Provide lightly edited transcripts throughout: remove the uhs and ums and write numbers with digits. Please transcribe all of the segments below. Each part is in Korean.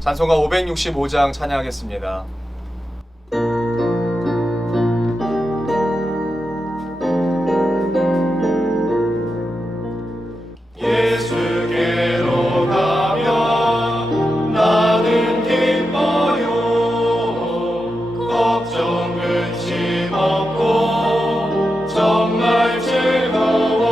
찬송가 565장 찬양하겠습니다. 예수께로 가면 나는 기뻐요. 걱정 근심 없고 정말 즐거워.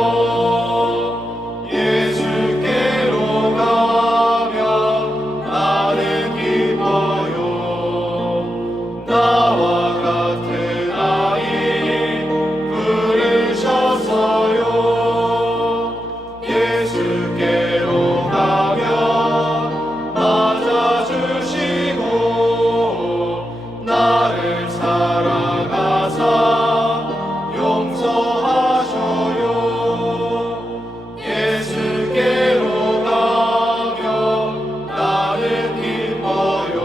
예수께로 가면 나는 기뻐요. 나와 같은 아이 부르셨어요. 예수께로 가면 맞아주시고 나를 사랑하사 용서하셔요. 예수께로 가면 나는 기뻐요.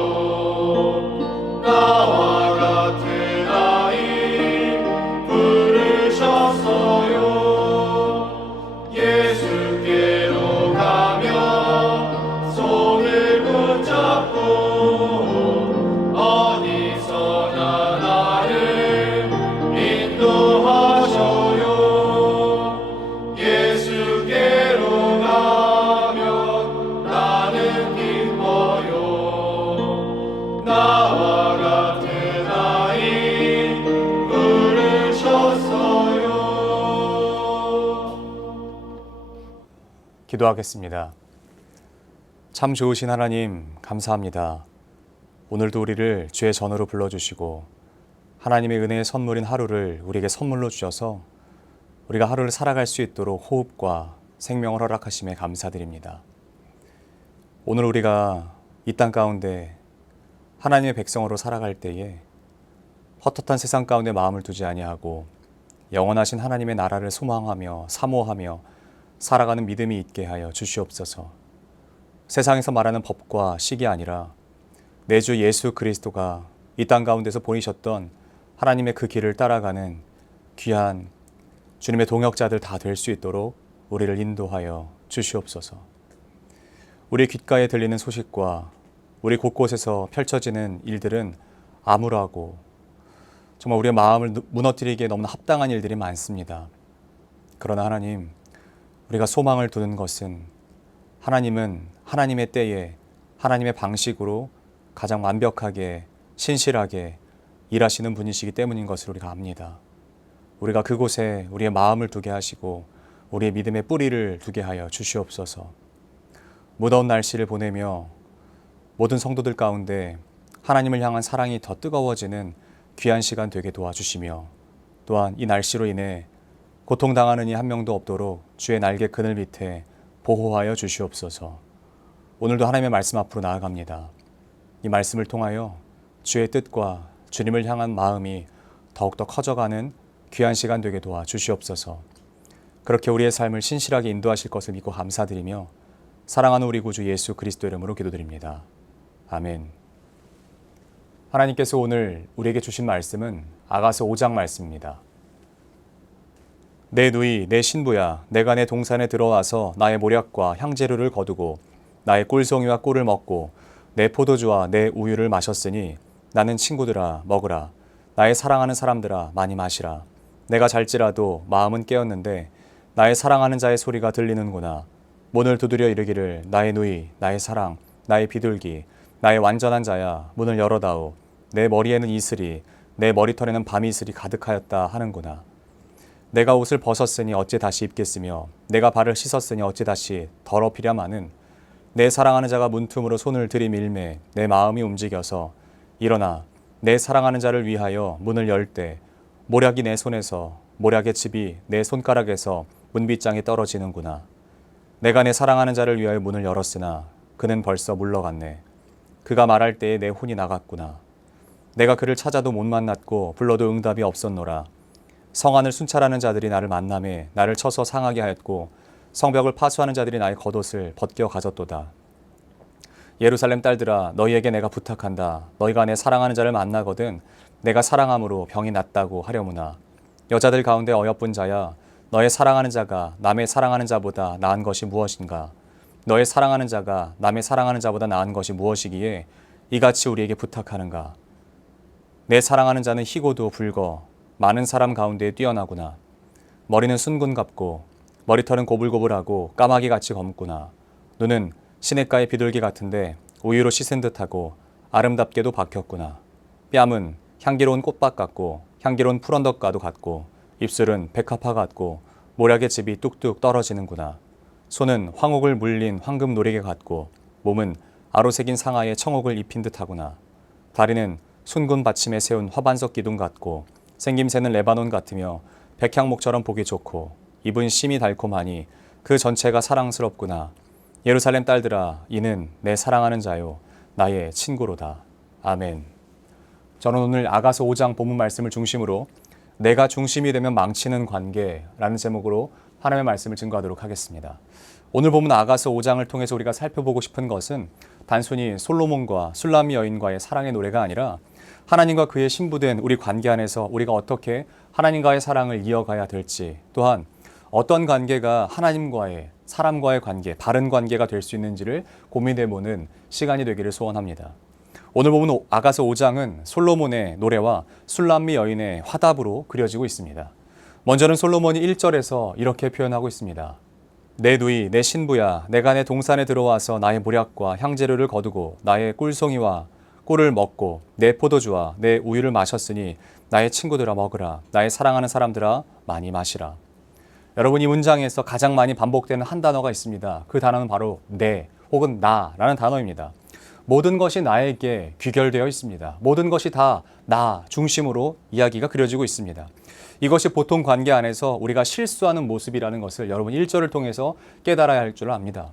나와 같은 아이 부르셨어요. 예수께로 가면 손을 붙잡고 어디서나 나를 인도하셔요. 예수께로 가면 나는 기뻐요. 나와 같은 아이 부르셨어요. 기도하겠습니다. 참 좋으신 하나님, 감사합니다. 오늘도 우리를 주의 전으로 불러주시고 하나님의 은혜의 선물인 하루를 우리에게 선물로 주셔서 우리가 하루를 살아갈 수 있도록 호흡과 생명을 허락하심에 감사드립니다. 오늘 우리가 이 땅 가운데 하나님의 백성으로 살아갈 때에 헛헛한 세상 가운데 마음을 두지 아니하고 영원하신 하나님의 나라를 소망하며 사모하며 살아가는 믿음이 있게 하여 주시옵소서. 세상에서 말하는 법과 식이 아니라 내 주 예수 그리스도가 이 땅 가운데서 보이셨던 하나님의 그 길을 따라가는 귀한 주님의 동역자들 다 될 수 있도록 우리를 인도하여 주시옵소서. 우리 귓가에 들리는 소식과 우리 곳곳에서 펼쳐지는 일들은 암울하고 정말 우리의 마음을 무너뜨리기에 너무나 합당한 일들이 많습니다. 그러나 하나님, 우리가 소망을 두는 것은 하나님은 하나님의 때에 하나님의 방식으로 가장 완벽하게 신실하게 일하시는 분이시기 때문인 것을 우리가 압니다. 우리가 그곳에 우리의 마음을 두게 하시고 우리의 믿음의 뿌리를 두게 하여 주시옵소서. 무더운 날씨를 보내며 모든 성도들 가운데 하나님을 향한 사랑이 더 뜨거워지는 귀한 시간 되게 도와주시며 또한 이 날씨로 인해 고통당하는 이 한 명도 없도록 주의 날개 그늘 밑에 보호하여 주시옵소서. 오늘도 하나님의 말씀 앞으로 나아갑니다. 이 말씀을 통하여 주의 뜻과 주님을 향한 마음이 더욱더 커져가는 귀한 시간 되게 도와주시옵소서. 그렇게 우리의 삶을 신실하게 인도하실 것을 믿고 감사드리며 사랑하는 우리 구주 예수 그리스도 이름으로 기도드립니다. 아멘. 하나님께서 오늘 우리에게 주신 말씀은 아가서 5장 말씀입니다. 내 누이 내 신부야, 내가 내 동산에 들어와서 나의 모략과 향재료를 거두고 나의 꿀송이와 꿀을 먹고 내 포도주와 내 우유를 마셨으니 나는 친구들아 먹으라. 나의 사랑하는 사람들아 많이 마시라. 내가 잘지라도 마음은 깨었는데 나의 사랑하는 자의 소리가 들리는구나. 문을 두드려 이르기를 나의 누이, 나의 사랑, 나의 비둘기, 나의 완전한 자야 문을 열어다오. 내 머리에는 이슬이, 내 머리털에는 밤이슬이 가득하였다 하는구나. 내가 옷을 벗었으니 어찌 다시 입겠으며 내가 발을 씻었으니 어찌 다시 더럽히랴마는 내 사랑하는 자가 문틈으로 손을 들이밀매 내 마음이 움직여서 일어나 내 사랑하는 자를 위하여 문을 열 때 모략이 내 손에서 모략의 칩이 내 손가락에서 문빗장에 떨어지는구나. 내가 내 사랑하는 자를 위하여 문을 열었으나 그는 벌써 물러갔네. 그가 말할 때에 내 혼이 나갔구나. 내가 그를 찾아도 못 만났고 불러도 응답이 없었노라. 성안을 순찰하는 자들이 나를 만남에 나를 쳐서 상하게 하였고 성벽을 파수하는 자들이 나의 겉옷을 벗겨 가졌도다. 예루살렘 딸들아, 너희에게 내가 부탁한다. 너희가 내 사랑하는 자를 만나거든 내가 사랑함으로 병이 낫다고 하려무나. 여자들 가운데 어여쁜 자야, 너의 사랑하는 자가 남의 사랑하는 자보다 나은 것이 무엇인가? 너의 사랑하는 자가 남의 사랑하는 자보다 나은 것이 무엇이기에 이같이 우리에게 부탁하는가? 내 사랑하는 자는 희고도 붉어 많은 사람 가운데 뛰어나구나. 머리는 순군 같고 머리털은 고불고불하고 까마귀같이 검구나. 눈은 시냇가의 비둘기 같은데 우유로 씻은 듯하고 아름답게도 박혔구나. 뺨은 향기로운 꽃밭 같고 향기로운 풀언덕과도 같고 입술은 백합화 같고 모략의 즙이 뚝뚝 떨어지는구나. 손은 황옥을 물린 황금 노리개 같고 몸은 아로새긴 상아에 청옥을 입힌 듯하구나. 다리는 순군 받침에 세운 화반석 기둥 같고 생김새는 레바논 같으며 백향목처럼 보기 좋고 입은 심이 달콤하니 그 전체가 사랑스럽구나. 예루살렘 딸들아, 이는 내 사랑하는 자요 나의 친구로다. 아멘. 저는 오늘 아가서 5장 본문 말씀을 중심으로 내가 중심이 되면 망치는 관계라는 제목으로 하나님의 말씀을 증거하도록 하겠습니다. 오늘 본문 아가서 5장을 통해서 우리가 살펴보고 싶은 것은 단순히 솔로몬과 술람미 여인과의 사랑의 노래가 아니라 하나님과 그의 신부된 우리 관계 안에서 우리가 어떻게 하나님과의 사랑을 이어가야 될지, 또한 어떤 관계가 하나님과의, 사람과의 관계, 바른 관계가 될 수 있는지를 고민해보는 시간이 되기를 소원합니다. 오늘 보면 아가서 5장은 솔로몬의 노래와 술람미 여인의 화답으로 그려지고 있습니다. 먼저는 솔로몬이 1절에서 이렇게 표현하고 있습니다. 내 누이, 내 신부야, 내가 내 동산에 들어와서 나의 모략과 향재료를 거두고 나의 꿀송이와 꿀을 먹고 내 포도주와 내 우유를 마셨으니 나의 친구들아 먹으라. 나의 사랑하는 사람들아 많이 마시라. 여러분, 이 문장에서 가장 많이 반복되는 한 단어가 있습니다. 그 단어는 바로 내 혹은 나라는 단어입니다. 모든 것이 나에게 귀결되어 있습니다. 모든 것이 다 나 중심으로 이야기가 그려지고 있습니다. 이것이 보통 관계 안에서 우리가 실수하는 모습이라는 것을 여러분 1절을 통해서 깨달아야 할 줄 압니다.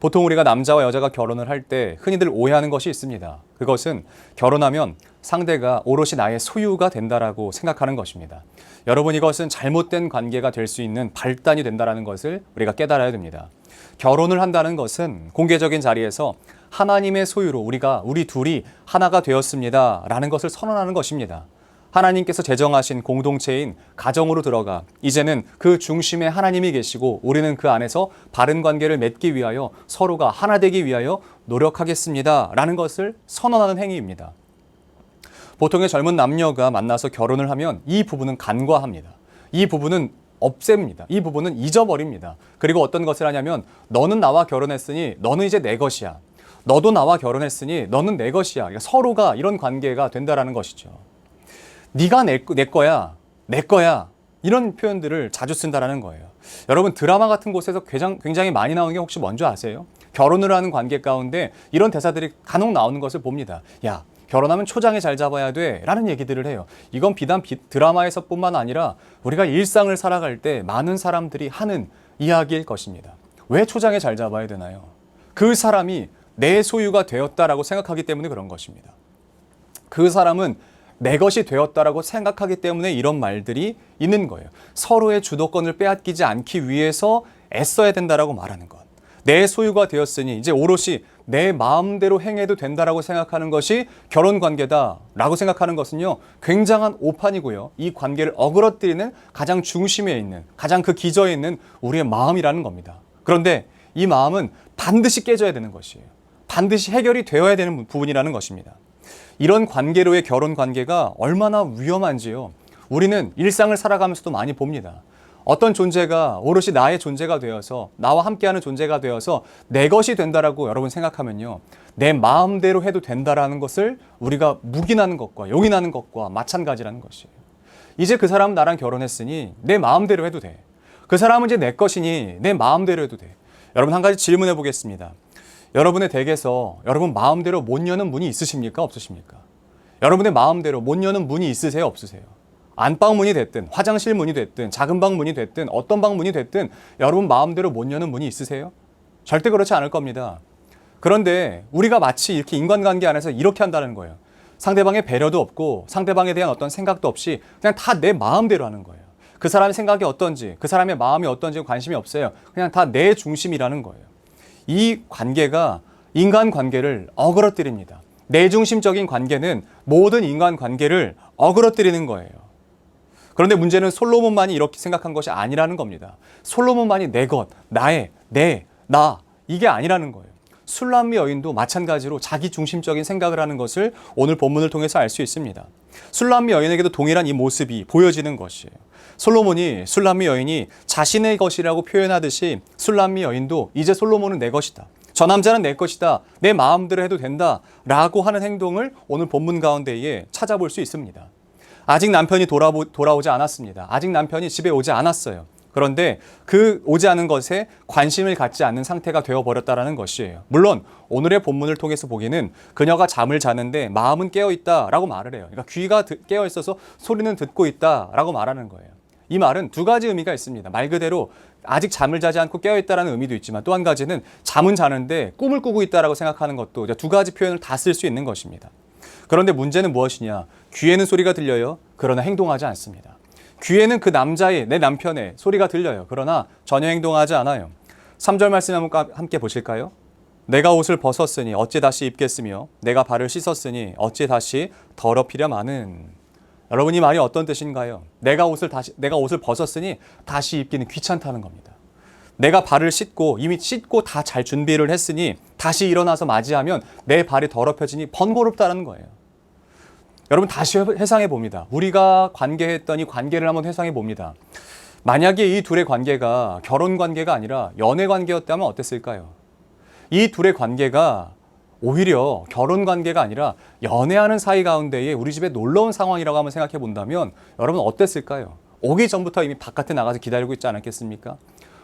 보통 우리가 남자와 여자가 결혼을 할 때 흔히들 오해하는 것이 있습니다. 그것은 결혼하면 상대가 오롯이 나의 소유가 된다라고 생각하는 것입니다. 여러분, 이것은 잘못된 관계가 될 수 있는 발단이 된다는 것을 우리가 깨달아야 됩니다. 결혼을 한다는 것은 공개적인 자리에서 하나님의 소유로 우리 둘이 하나가 되었습니다 라는 것을 선언하는 것입니다. 하나님께서 제정하신 공동체인 가정으로 들어가 이제는 그 중심에 하나님이 계시고 우리는 그 안에서 바른 관계를 맺기 위하여 서로가 하나 되기 위하여 노력하겠습니다 라는 것을 선언하는 행위입니다. 보통의 젊은 남녀가 만나서 결혼을 하면 이 부분은 간과합니다. 이 부분은 없앱니다. 이 부분은 잊어버립니다. 그리고 어떤 것을 하냐면 너는 나와 결혼했으니 너는 이제 내 것이야. 너도 나와 결혼했으니 너는 내 것이야. 그러니까 서로가 이런 관계가 된다라는 것이죠. 네가 내 거야, 내 거야. 이런 표현들을 자주 쓴다라는 거예요. 여러분, 드라마 같은 곳에서 굉장히 많이 나오는 게 혹시 뭔지 아세요? 결혼을 하는 관계 가운데 이런 대사들이 간혹 나오는 것을 봅니다. 야, 결혼하면 초장에 잘 잡아야 돼 라는 얘기들을 해요. 이건 비단 드라마에서뿐만 아니라 우리가 일상을 살아갈 때 많은 사람들이 하는 이야기일 것입니다. 왜 초장에 잘 잡아야 되나요? 그 사람이 내 소유가 되었다라고 생각하기 때문에 그런 것입니다. 그 사람은 내 것이 되었다라고 생각하기 때문에 이런 말들이 있는 거예요. 서로의 주도권을 빼앗기지 않기 위해서 애써야 된다라고 말하는 것. 내 소유가 되었으니 이제 오롯이 내 마음대로 행해도 된다라고 생각하는 것이 결혼 관계다라고 생각하는 것은요, 굉장한 오판이고요. 이 관계를 어그러뜨리는 가장 중심에 있는, 가장 그 기저에 있는 우리의 마음이라는 겁니다. 그런데 이 마음은 반드시 깨져야 되는 것이에요. 반드시 해결이 되어야 되는 부분이라는 것입니다. 이런 관계로의 결혼 관계가 얼마나 위험한지요. 우리는 일상을 살아가면서도 많이 봅니다. 어떤 존재가 오롯이 나의 존재가 되어서 나와 함께하는 존재가 되어서 내 것이 된다라고 여러분 생각하면요, 내 마음대로 해도 된다라는 것을 우리가 묵인하는 것과 용인하는 것과 마찬가지라는 것이에요. 이제 그 사람은 나랑 결혼했으니 내 마음대로 해도 돼. 그 사람은 이제 내 것이니 내 마음대로 해도 돼. 여러분, 한 가지 질문해 보겠습니다. 여러분의 댁에서 여러분 마음대로 못 여는 문이 있으십니까? 없으십니까? 여러분의 마음대로 못 여는 문이 있으세요? 없으세요? 안방 문이 됐든 화장실 문이 됐든 작은 방 문이 됐든 어떤 방 문이 됐든 여러분 마음대로 못 여는 문이 있으세요? 절대 그렇지 않을 겁니다. 그런데 우리가 마치 이렇게 인간관계 안에서 이렇게 한다는 거예요. 상대방의 배려도 없고 상대방에 대한 어떤 생각도 없이 그냥 다 내 마음대로 하는 거예요. 그 사람의 생각이 어떤지, 그 사람의 마음이 어떤지 관심이 없어요. 그냥 다 내 중심이라는 거예요. 이 관계가 인간관계를 어그러뜨립니다. 내중심적인 관계는 모든 인간관계를 어그러뜨리는 거예요. 그런데 문제는 솔로몬만이 이렇게 생각한 것이 아니라는 겁니다. 솔로몬만이 내 것, 나의, 내, 나 이게 아니라는 거예요. 술람미 여인도 마찬가지로 자기 중심적인 생각을 하는 것을 오늘 본문을 통해서 알 수 있습니다. 술람미 여인에게도 동일한 이 모습이 보여지는 것이에요. 솔로몬이 술람미 여인이 자신의 것이라고 표현하듯이 술람미 여인도 이제 솔로몬은 내 것이다. 저 남자는 내 것이다. 내 마음대로 해도 된다. 라고 하는 행동을 오늘 본문 가운데에 찾아볼 수 있습니다. 아직 남편이 돌아오지 않았습니다. 아직 남편이 집에 오지 않았어요. 그런데 그 오지 않은 것에 관심을 갖지 않는 상태가 되어버렸다는 것이에요. 물론 오늘의 본문을 통해서 보기는 그녀가 잠을 자는데 마음은 깨어있다라고 말을 해요. 그러니까 귀가 깨어있어서 소리는 듣고 있다라고 말하는 거예요. 이 말은 두 가지 의미가 있습니다. 말 그대로 아직 잠을 자지 않고 깨어있다는 의미도 있지만 또 한 가지는 잠은 자는데 꿈을 꾸고 있다라고 생각하는 것도 두 가지 표현을 다 쓸 수 있는 것입니다. 그런데 문제는 무엇이냐? 귀에는 소리가 들려요. 그러나 행동하지 않습니다. 귀에는 그 남자의, 내 남편의 소리가 들려요. 그러나 전혀 행동하지 않아요. 3절 말씀 한번 함께 보실까요? 내가 옷을 벗었으니 어찌 다시 입겠으며 내가 발을 씻었으니 어찌 다시 더럽히려 마는. 여러분, 이 말이 어떤 뜻인가요? 내가 옷을 벗었으니 다시 입기는 귀찮다는 겁니다. 내가 발을 씻고 이미 씻고 다 잘 준비를 했으니 다시 일어나서 맞이하면 내 발이 더럽혀지니 번거롭다는 거예요. 여러분, 다시 회상해 봅니다. 우리가 관계했던 이 관계를 한번 회상해 봅니다. 만약에 이 둘의 관계가 결혼 관계가 아니라 연애 관계였다면 어땠을까요? 이 둘의 관계가 오히려 결혼 관계가 아니라 연애하는 사이 가운데에 우리 집에 놀러 온 상황이라고 한번 생각해 본다면 여러분 어땠을까요? 오기 전부터 이미 바깥에 나가서 기다리고 있지 않았겠습니까?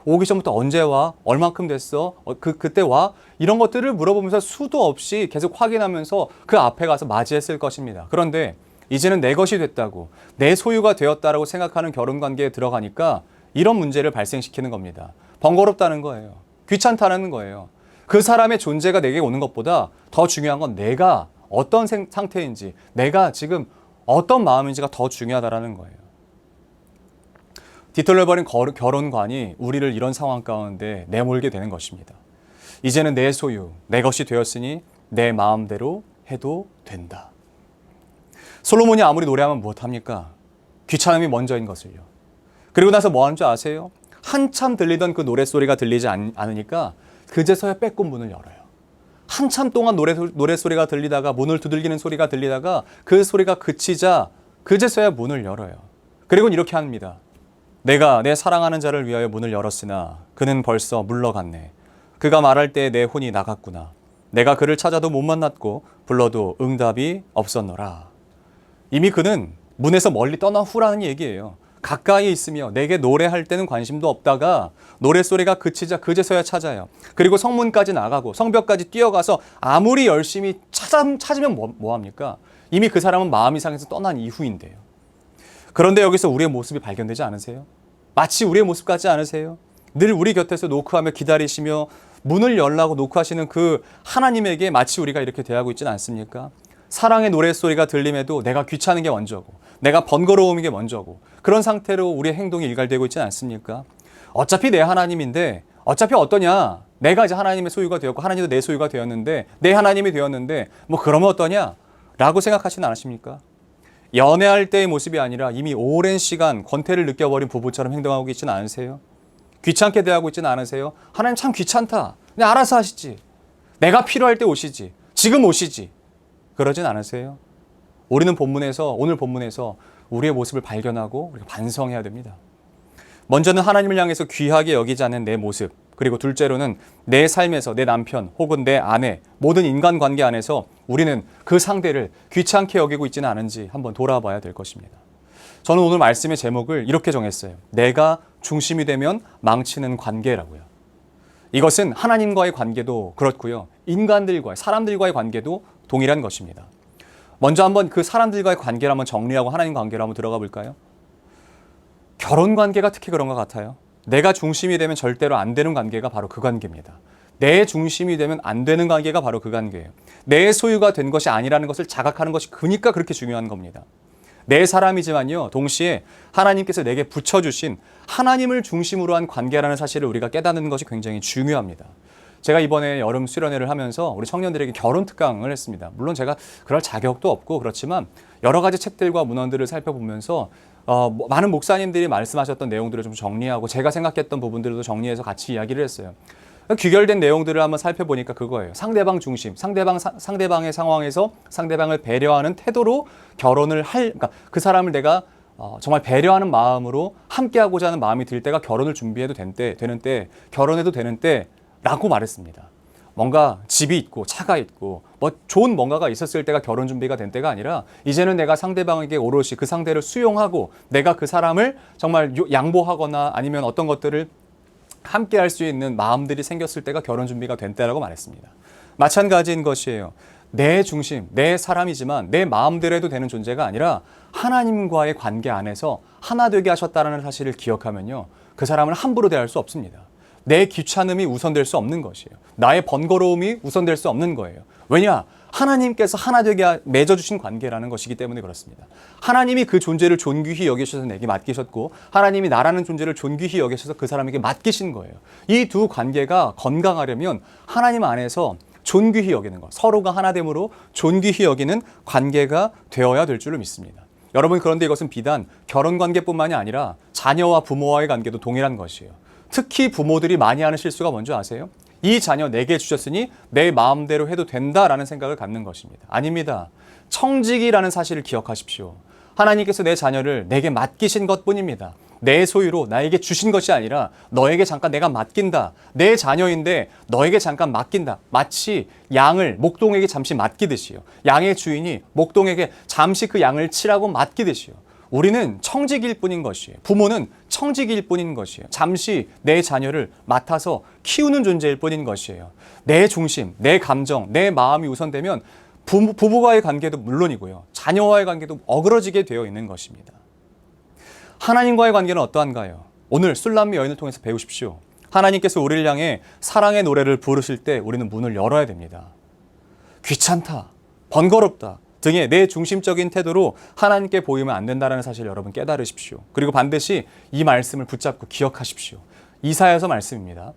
오기 전부터 언제 와? 얼만큼 됐어? 그때 와? 이런 것들을 물어보면서 수도 없이 계속 확인하면서 그 앞에 가서 맞이했을 것입니다. 그런데 이제는 내 것이 됐다고, 내 소유가 되었다라고 생각하는 결혼관계에 들어가니까 이런 문제를 발생시키는 겁니다. 번거롭다는 거예요. 귀찮다는 거예요. 그 사람의 존재가 내게 오는 것보다 더 중요한 건 내가 어떤 상태인지, 내가 지금 어떤 마음인지가 더 중요하다는 거예요. 뒤틀려버린 결혼관이 우리를 이런 상황 가운데 내몰게 되는 것입니다. 이제는 내 소유, 내 것이 되었으니 내 마음대로 해도 된다. 솔로몬이 아무리 노래하면 무엇합니까? 귀찮음이 먼저인 것을요. 그리고 나서 뭐 하는 줄 아세요? 한참 들리던 그 노랫소리가 들리지 않으니까 그제서야 빼꼼 문을 열어요. 한참 동안 노랫소리가 들리다가 문을 두들기는 소리가 들리다가 그 소리가 그치자 그제서야 문을 열어요. 그리고 이렇게 합니다. 내가 내 사랑하는 자를 위하여 문을 열었으나 그는 벌써 물러갔네. 그가 말할 때 내 혼이 나갔구나. 내가 그를 찾아도 못 만났고 불러도 응답이 없었노라. 이미 그는 문에서 멀리 떠난 후라는 얘기예요. 가까이 있으며 내게 노래할 때는 관심도 없다가 노랫소리가 그치자 그제서야 찾아요. 그리고 성문까지 나가고 성벽까지 뛰어가서 아무리 열심히 찾으면 뭐합니까? 이미 그 사람은 마음이 상해서 떠난 이후인데요. 그런데 여기서 우리의 모습이 발견되지 않으세요? 마치 우리의 모습 같지 않으세요? 늘 우리 곁에서 노크하며 기다리시며 문을 열라고 노크하시는 그 하나님에게 마치 우리가 이렇게 대하고 있지는 않습니까? 사랑의 노랫소리가 들림에도 내가 귀찮은 게 먼저고 내가 번거로움인 게 먼저고 그런 상태로 우리의 행동이 일관되고 있지는 않습니까? 어차피 내 하나님인데 어차피 어떠냐? 내가 이제 하나님의 소유가 되었고 하나님도 내 소유가 되었는데 내 하나님이 되었는데 뭐 그러면 어떠냐? 라고 생각하시는 않으십니까? 연애할 때의 모습이 아니라 이미 오랜 시간 권태를 느껴버린 부부처럼 행동하고 있지는 않으세요? 귀찮게 대하고 있지는 않으세요? 하나님 참 귀찮다. 그냥 알아서 하시지. 내가 필요할 때 오시지. 지금 오시지. 그러진 않으세요? 오늘 본문에서 우리의 모습을 발견하고 우리가 반성해야 됩니다. 먼저는 하나님을 향해서 귀하게 여기지 않는 내 모습, 그리고 둘째로는 내 삶에서 내 남편 혹은 내 아내, 모든 인간관계 안에서 우리는 그 상대를 귀찮게 여기고 있지는 않은지 한번 돌아봐야 될 것입니다. 저는 오늘 말씀의 제목을 이렇게 정했어요. 내가 중심이 되면 망치는 관계라고요. 이것은 하나님과의 관계도 그렇고요. 사람들과의 관계도 동일한 것입니다. 먼저 한번 그 사람들과의 관계를 한번 정리하고 하나님 관계로 한번 들어가 볼까요? 결혼 관계가 특히 그런 것 같아요. 내가 중심이 되면 절대로 안 되는 관계가 바로 그 관계입니다. 내 중심이 되면 안 되는 관계가 바로 그 관계예요. 내 소유가 된 것이 아니라는 것을 자각하는 것이 그러니까 그렇게 중요한 겁니다. 내 사람이지만요, 동시에 하나님께서 내게 붙여주신 하나님을 중심으로 한 관계라는 사실을 우리가 깨닫는 것이 굉장히 중요합니다. 제가 이번에 여름 수련회를 하면서 우리 청년들에게 결혼 특강을 했습니다. 물론 제가 그럴 자격도 없고 그렇지만 여러 가지 책들과 문헌들을 살펴보면서 많은 목사님들이 말씀하셨던 내용들을 좀 정리하고 제가 생각했던 부분들도 정리해서 같이 이야기를 했어요. 귀결된 내용들을 한번 살펴보니까 그거예요. 상대방 중심, 상대방의 상황에서 상대방을 배려하는 태도로 그러니까 그 사람을 내가 정말 배려하는 마음으로 함께하고자 하는 마음이 들 때가 결혼을 준비해도 되는 때, 결혼해도 되는 때라고 말했습니다. 뭔가 집이 있고 차가 있고 뭐 좋은 뭔가가 있었을 때가 결혼 준비가 된 때가 아니라 이제는 내가 상대방에게 오롯이 그 상대를 수용하고 내가 그 사람을 정말 양보하거나 아니면 어떤 것들을 함께 할 수 있는 마음들이 생겼을 때가 결혼 준비가 된 때라고 말했습니다. 마찬가지인 것이에요. 내 중심, 내 사람이지만 내 마음대로 해도 되는 존재가 아니라 하나님과의 관계 안에서 하나 되게 하셨다는 사실을 기억하면요. 그 사람을 함부로 대할 수 없습니다. 내 귀찮음이 우선될 수 없는 것이에요. 나의 번거로움이 우선될 수 없는 거예요. 왜냐? 하나님께서 하나 되게 맺어주신 관계라는 것이기 때문에 그렇습니다. 하나님이 그 존재를 존귀히 여기셔서 내게 맡기셨고 하나님이 나라는 존재를 존귀히 여기셔서 그 사람에게 맡기신 거예요. 이 두 관계가 건강하려면 하나님 안에서 존귀히 여기는 것, 서로가 하나됨으로 존귀히 여기는 관계가 되어야 될 줄로 믿습니다. 여러분, 그런데 이것은 비단 결혼 관계뿐만이 아니라 자녀와 부모와의 관계도 동일한 것이에요. 특히 부모들이 많이 하는 실수가 뭔지 아세요? 이 자녀 내게 주셨으니 내 마음대로 해도 된다라는 생각을 갖는 것입니다. 아닙니다. 청지기라는 사실을 기억하십시오. 하나님께서 내 자녀를 내게 맡기신 것뿐입니다. 내 소유로 나에게 주신 것이 아니라 너에게 잠깐 내가 맡긴다. 내 자녀인데 너에게 잠깐 맡긴다. 마치 양을 목동에게 잠시 맡기듯이요. 양의 주인이 목동에게 잠시 그 양을 치라고 맡기듯이요. 우리는 청지기일 뿐인 것이에요. 부모는 청지기일 뿐인 것이에요. 잠시 내 자녀를 맡아서 키우는 존재일 뿐인 것이에요. 내 중심, 내 감정, 내 마음이 우선되면 부부와의 관계도 물론이고요. 자녀와의 관계도 어그러지게 되어 있는 것입니다. 하나님과의 관계는 어떠한가요? 오늘 술람미 여인을 통해서 배우십시오. 하나님께서 우리를 향해 사랑의 노래를 부르실 때 우리는 문을 열어야 됩니다. 귀찮다, 번거롭다 등의 내 중심적인 태도로 하나님께 보이면 안 된다는 사실을 여러분 깨달으십시오. 그리고 반드시 이 말씀을 붙잡고 기억하십시오. 이사야서 말씀입니다.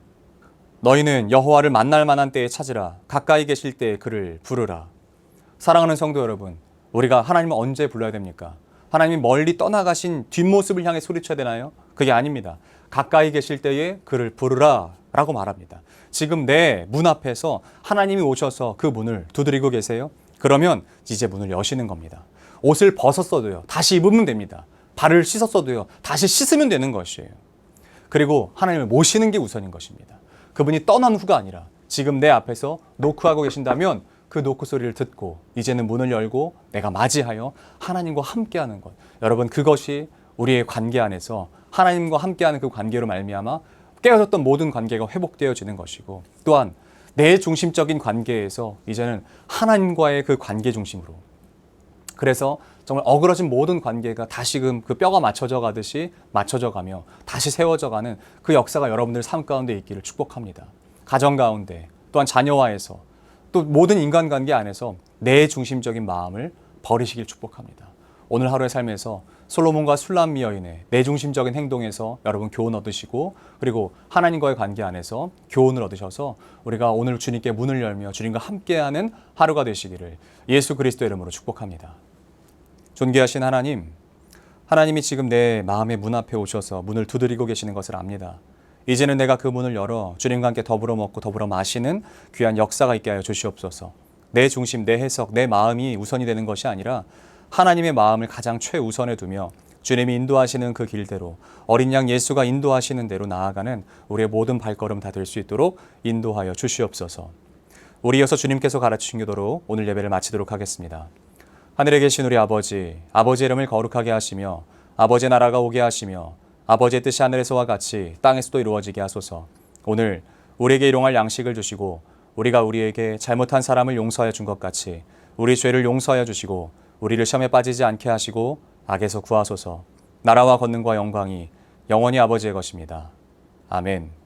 너희는 여호와를 만날 만한 때에 찾으라. 가까이 계실 때에 그를 부르라. 사랑하는 성도 여러분, 우리가 하나님을 언제 불러야 됩니까? 하나님이 멀리 떠나가신 뒷모습을 향해 소리쳐야 되나요? 그게 아닙니다. 가까이 계실 때에 그를 부르라 라고 말합니다. 지금 내 문 앞에서 하나님이 오셔서 그 문을 두드리고 계세요? 그러면 이제 문을 여시는 겁니다. 옷을 벗었어도요, 다시 입으면 됩니다. 발을 씻었어도요, 다시 씻으면 되는 것이에요. 그리고 하나님을 모시는 게 우선인 것입니다. 그분이 떠난 후가 아니라 지금 내 앞에서 노크하고 계신다면 그 노크 소리를 듣고 이제는 문을 열고 내가 맞이하여 하나님과 함께하는 것. 여러분, 그것이 우리의 관계 안에서 하나님과 함께하는 그 관계로 말미암아 깨어졌던 모든 관계가 회복되어지는 것이고, 또한 내 중심적인 관계에서 이제는 하나님과의 그 관계 중심으로, 그래서 정말 어그러진 모든 관계가 다시금 그 뼈가 맞춰져 가듯이 맞춰져 가며 다시 세워져 가는 그 역사가 여러분들 삶 가운데 있기를 축복합니다. 가정 가운데, 또한 자녀와에서, 또 모든 인간관계 안에서 내 중심적인 마음을 버리시길 축복합니다. 오늘 하루의 삶에서 솔로몬과 술람미 여인의 내 중심적인 행동에서 여러분 교훈 얻으시고, 그리고 하나님과의 관계 안에서 교훈을 얻으셔서 우리가 오늘 주님께 문을 열며 주님과 함께하는 하루가 되시기를 예수 그리스도의 이름으로 축복합니다. 존귀하신 하나님, 하나님이 지금 내 마음의 문 앞에 오셔서 문을 두드리고 계시는 것을 압니다. 이제는 내가 그 문을 열어 주님과 함께 더불어 먹고 더불어 마시는 귀한 역사가 있게 하여 주시옵소서. 내 중심, 내 해석, 내 마음이 우선이 되는 것이 아니라 하나님의 마음을 가장 최우선에 두며 주님이 인도하시는 그 길대로, 어린 양 예수가 인도하시는 대로 나아가는 우리의 모든 발걸음 다 될 수 있도록 인도하여 주시옵소서. 우리 이어서 주님께서 가르치신 교도로 오늘 예배를 마치도록 하겠습니다. 하늘에 계신 우리 아버지, 아버지의 이름을 거룩하게 하시며 아버지의 나라가 오게 하시며 아버지의 뜻이 하늘에서와 같이 땅에서도 이루어지게 하소서. 오늘 우리에게 일용할 양식을 주시고 우리가 우리에게 잘못한 사람을 용서하여 준 것 같이 우리 죄를 용서하여 주시고 우리를 시험에 빠지지 않게 하시고 악에서 구하소서. 나라와 권능과 영광이 영원히 아버지의 것입니다. 아멘.